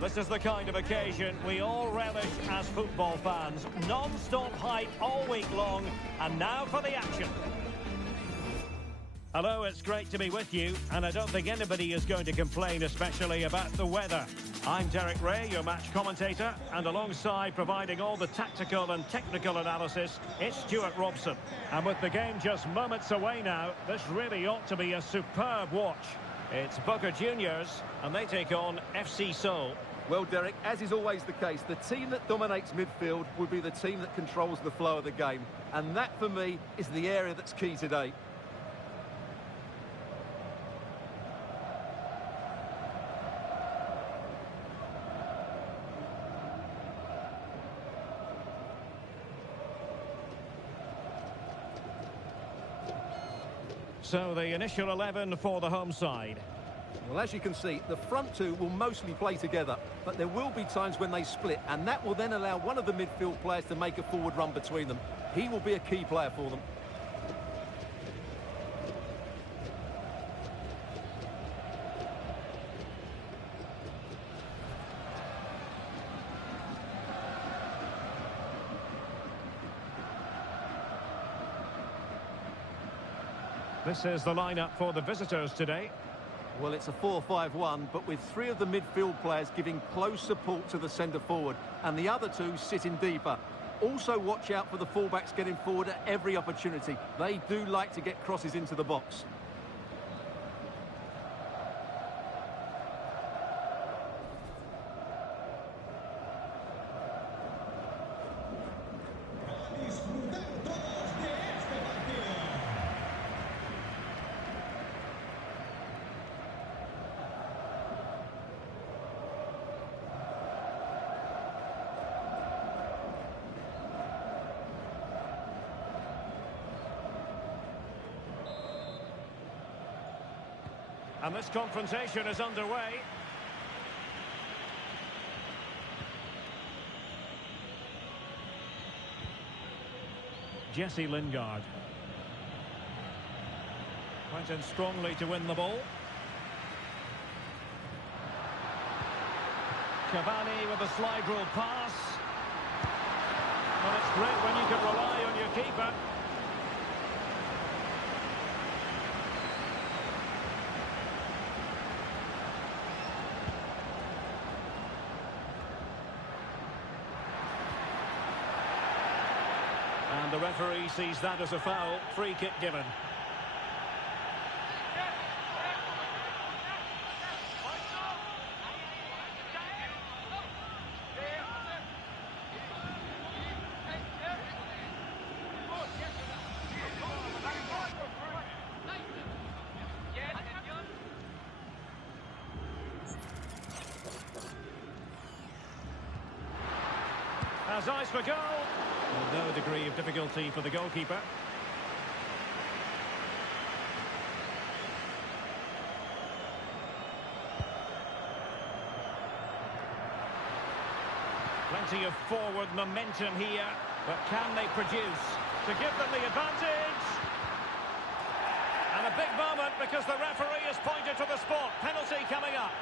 This is the kind of occasion we all relish as football fans. Non-stop hype all week long, and now for the action. Hello, it's great to be with you, and I don't think anybody is going to complain, especially about the weather. I'm Derek Ray, your match commentator, and alongside providing all the tactical and technical analysis, it's Stuart Robson. And with the game just moments away now, this really ought to be a superb watch. It's Boca Juniors, and they take on FC Seoul. Well, Derek, as is always the case, the team that dominates midfield will be the team that controls the flow of the game. And that, for me, is the area that's key today. So the initial 11 for the home side. Well, as you can see, the front two will mostly play together, but there will be times when they split, and that will then allow one of the midfield players to make a forward run between them. He will be a key player for them. This is the lineup for the visitors today. Well, it's a 4-5-1, but with three of the midfield players giving close support to the centre forward, and the other two sitting deeper. Also watch out for the fullbacks getting forward at every opportunity. They do like to get crosses into the box. And this confrontation is underway. Jesse Lingard. Went in strongly to win the ball. Cavani with a slide rule pass. Well, it's great when you can rely on your keeper. And the referee sees that as a foul. Free kick given. Has eyes for goal. No degree of difficulty for the goalkeeper. Plenty of forward momentum here, but can they produce to give them the advantage? And a big moment because the referee has pointed to the spot. Penalty coming up.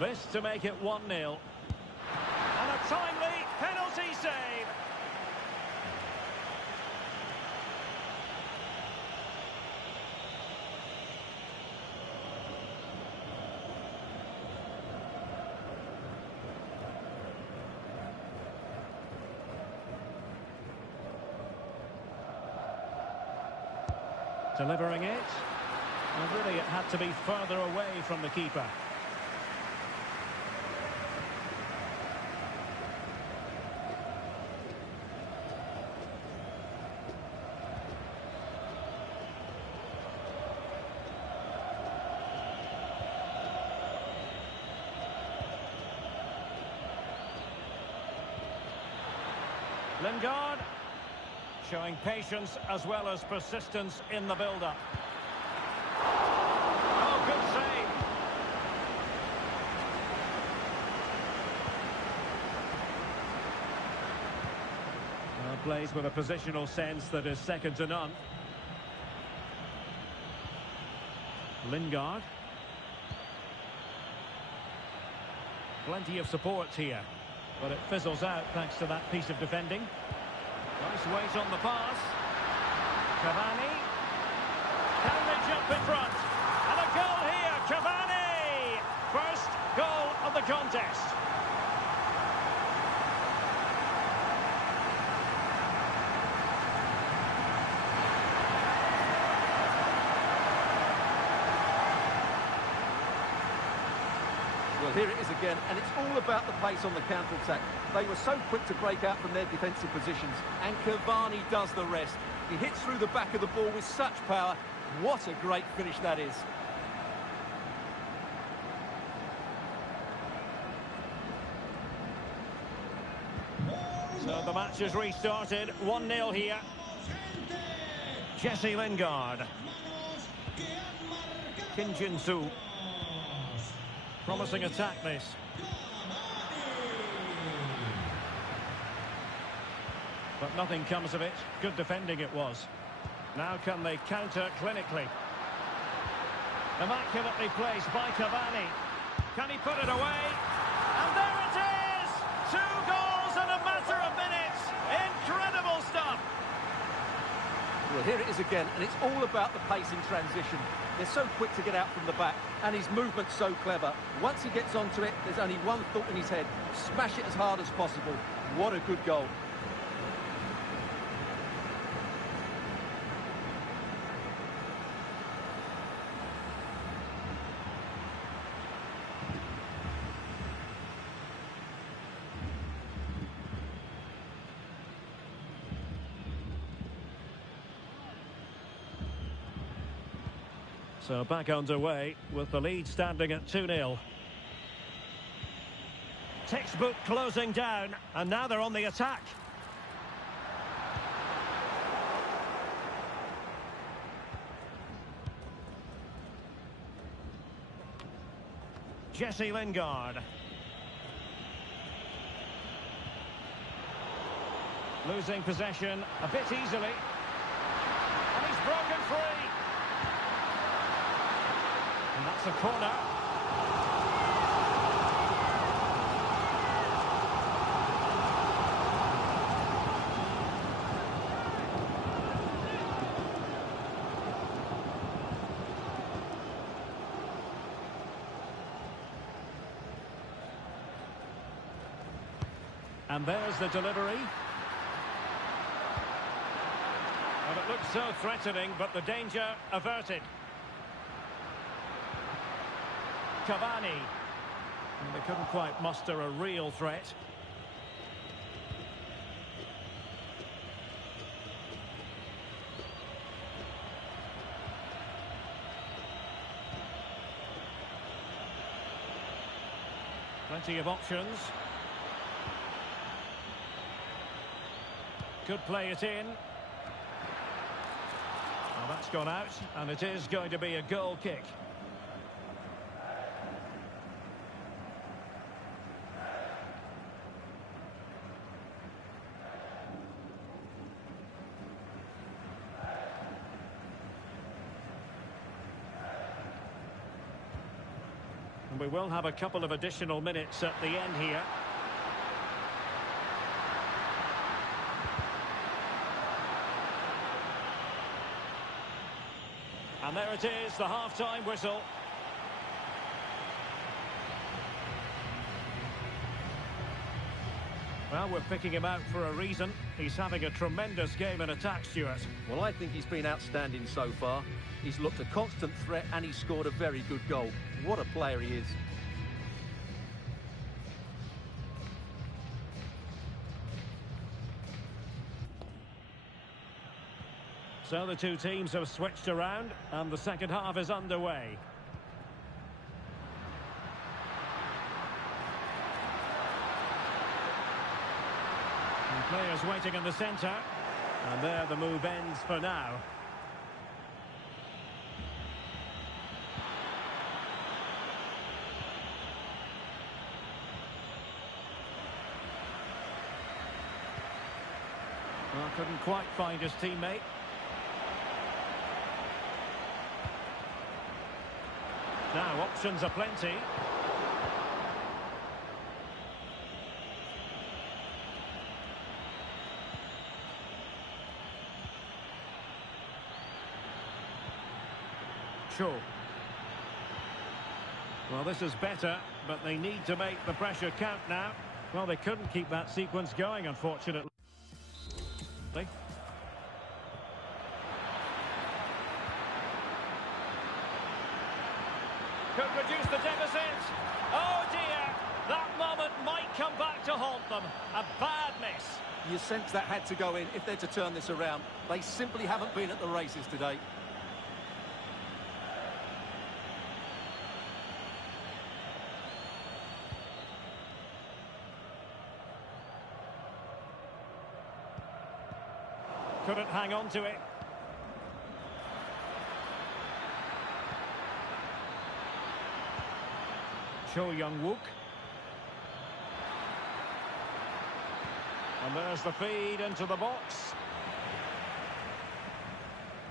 This to make it 1-0. And a timely penalty save. Delivering it. And really it had to be further away from the keeper. Lingard showing patience as well as persistence in the build-up. Plays with a positional sense that is second to none. Lingard. Plenty of support here, but it fizzles out thanks to that piece of defending. Nice weight on the pass. Cavani. Can they jump in front? And a goal here, Cavani! First goal of the contest. Well, here it is again, and it's all about the pace on the counter-attack. They were so quick to break out from their defensive positions, and Cavani does the rest. He hits through the back of the ball with such power. What a great finish that is. So the match has restarted, 1-0 here. Jesse Lingard. Kim Jin-soo. Promising attack, this. But nothing comes of it. Good defending it was. Now can they counter clinically? Immaculately placed by Cavani. Can he put it away? And there it is! 2 goals in a matter of minutes. Incredible stuff. Well, here it is again, and it's all about the pace in transition. They're so quick to get out from the back, and his movement's so clever. Once he gets onto it, there's only one thought in his head. Smash it as hard as possible. What a good goal. So back underway with the lead standing at 2-0. Textbook closing down, and now they're on the attack. Jesse Lingard. Losing possession a bit easily. And he's broken free. And that's a corner. And there's the delivery. And it looks so threatening, but the danger averted. Cavani. And they couldn't quite muster a real threat. Plenty of options. Could play it in. Well, that's gone out, and it is going to be a goal kick. And we will have a couple of additional minutes at the end here. And there it is, the half-time whistle. Well, we're picking him out for a reason. He's having a tremendous game in attack, Stuart. Well, I think he's been outstanding so far. He's looked a constant threat and he's scored a very good goal. What a player he is. So the two teams have switched around and the second half is underway. And players waiting in the centre. And there the move ends for now. Well, Couldn't quite find his teammate. Now, options are plenty. Seoul. Well, this is better, but they need to make the pressure count now. Well, they couldn't keep that sequence going, unfortunately. Could reduce the deficit. Oh dear, that moment might come back to haunt them. A bad miss. You sense that had to go in if they're to turn this around. They simply haven't been at the races today. Couldn't hang on to it. Cho Young-wook. And there's the feed into the box.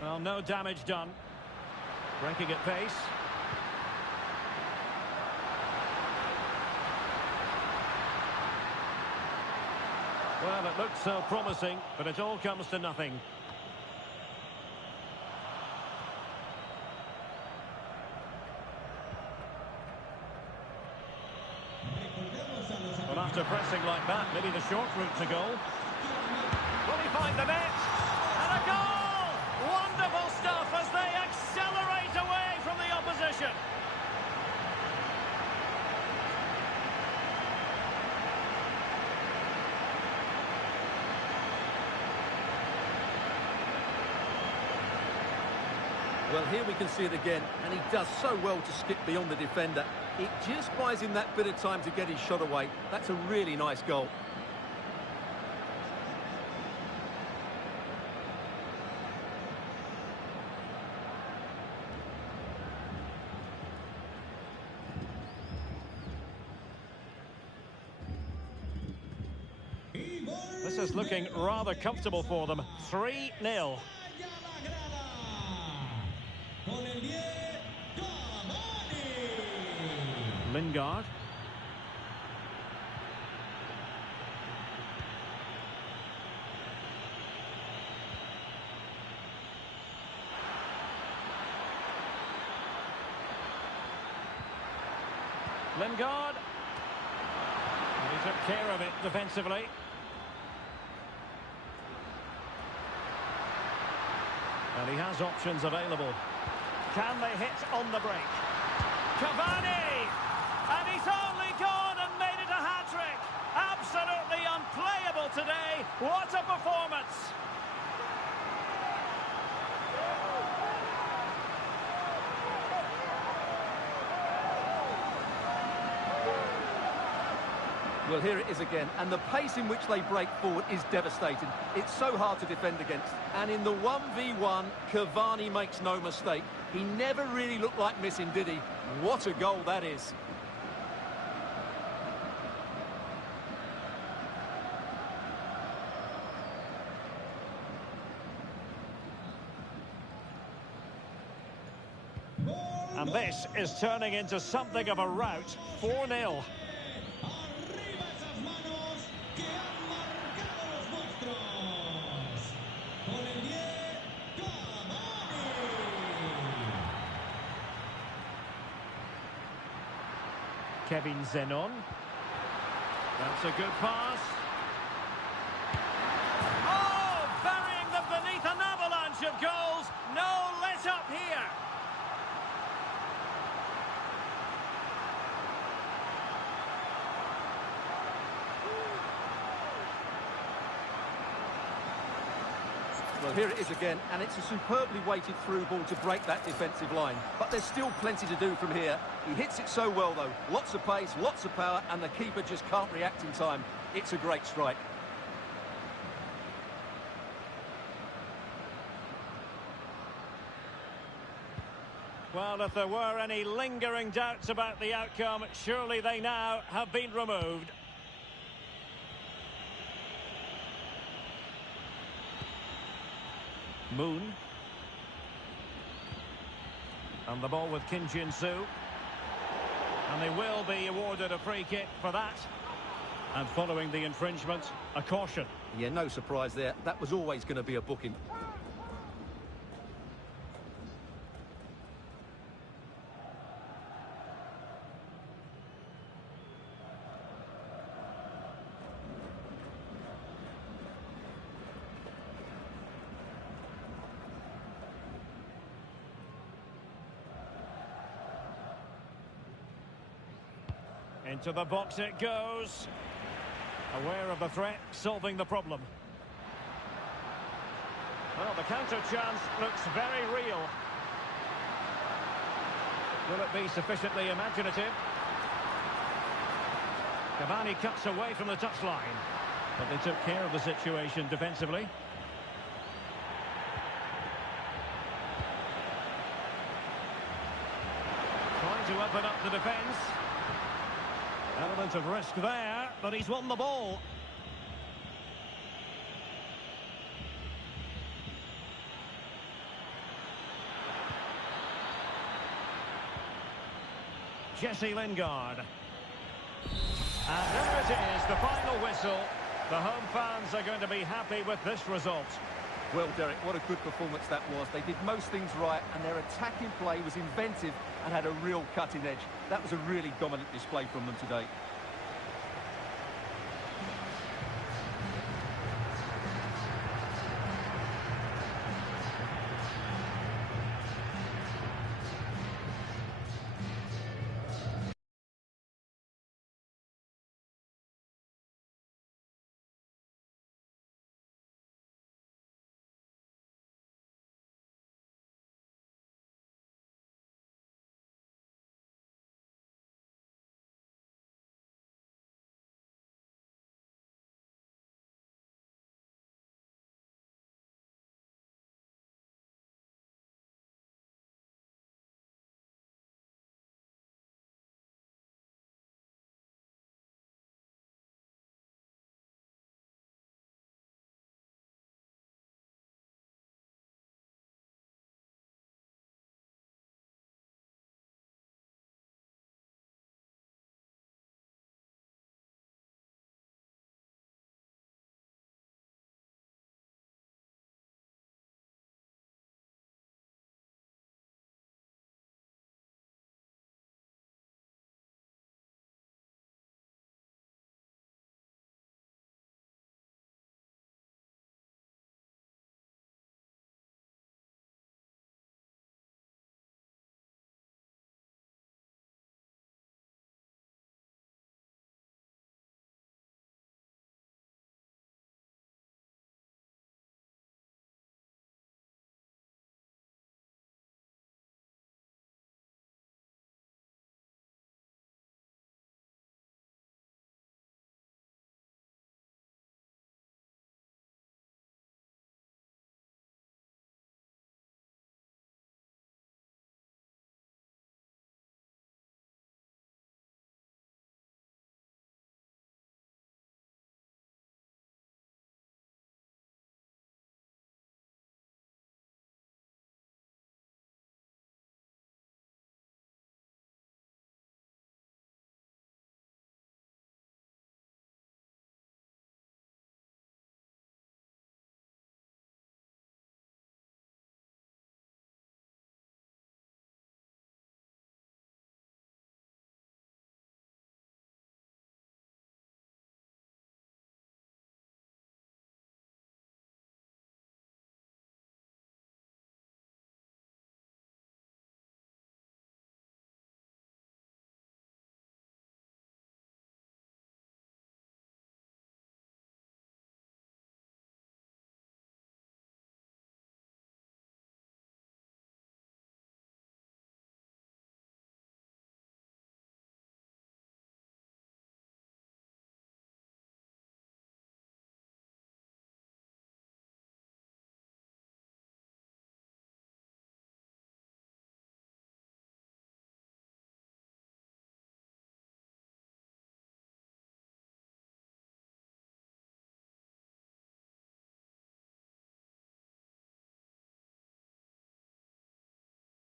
Well, no damage done. Breaking at pace. Well, it looked so promising, but it all comes to nothing. Well, after pressing like that, maybe the short route to goal. Will he find the net? And a goal! Wonderful stuff as they accelerate away from the opposition. Well, here we can see it again, and he does so well to skip beyond the defender. It just buys him that bit of time to get his shot away. That's a really nice goal. This is looking rather comfortable for them. 3-0. Lingard. Lingard. And he took care of it defensively. And he has options available. Can they hit on the break? Cavani! And he's only gone and made it a hat-trick. Absolutely unplayable today. What a performance. Well, here it is again, and the pace in which they break forward is devastating. It's so hard to defend against. And in the 1v1, Cavani makes no mistake. He never really looked like missing, did he? What a goal that is. And this is turning into something of a rout. 4-0. Kevin Zenon. That's a good pass. Oh, burying them beneath an avalanche of goals. No let up here. Well, here it is again, and it's a superbly weighted through ball to break that defensive line. But there's still plenty to do from here. He hits it so well, though. Lots of pace, lots of power, and the keeper just can't react in time. It's a great strike. Well, if there were any lingering doubts about the outcome, surely they now have been removed. Moon. And the ball with Kim Jin-soo. And they will be awarded a free kick for that. And following the infringement, a caution. Yeah, no surprise there. That was always going to be a booking. Into the box it goes. Aware of the threat, solving the problem. Well, the counter chance looks very real. Will it be sufficiently imaginative? Cavani cuts away from the touchline. But they took care of the situation defensively. Trying to open up the defence. Element of risk there, but he's won the ball. Jesse Lingard. And there it is, the final whistle. The home fans are going to be happy with this result. Well, Derek, what a good performance that was. They did most things right, and their attacking play was inventive and had a real cutting edge. That was a really dominant display from them today.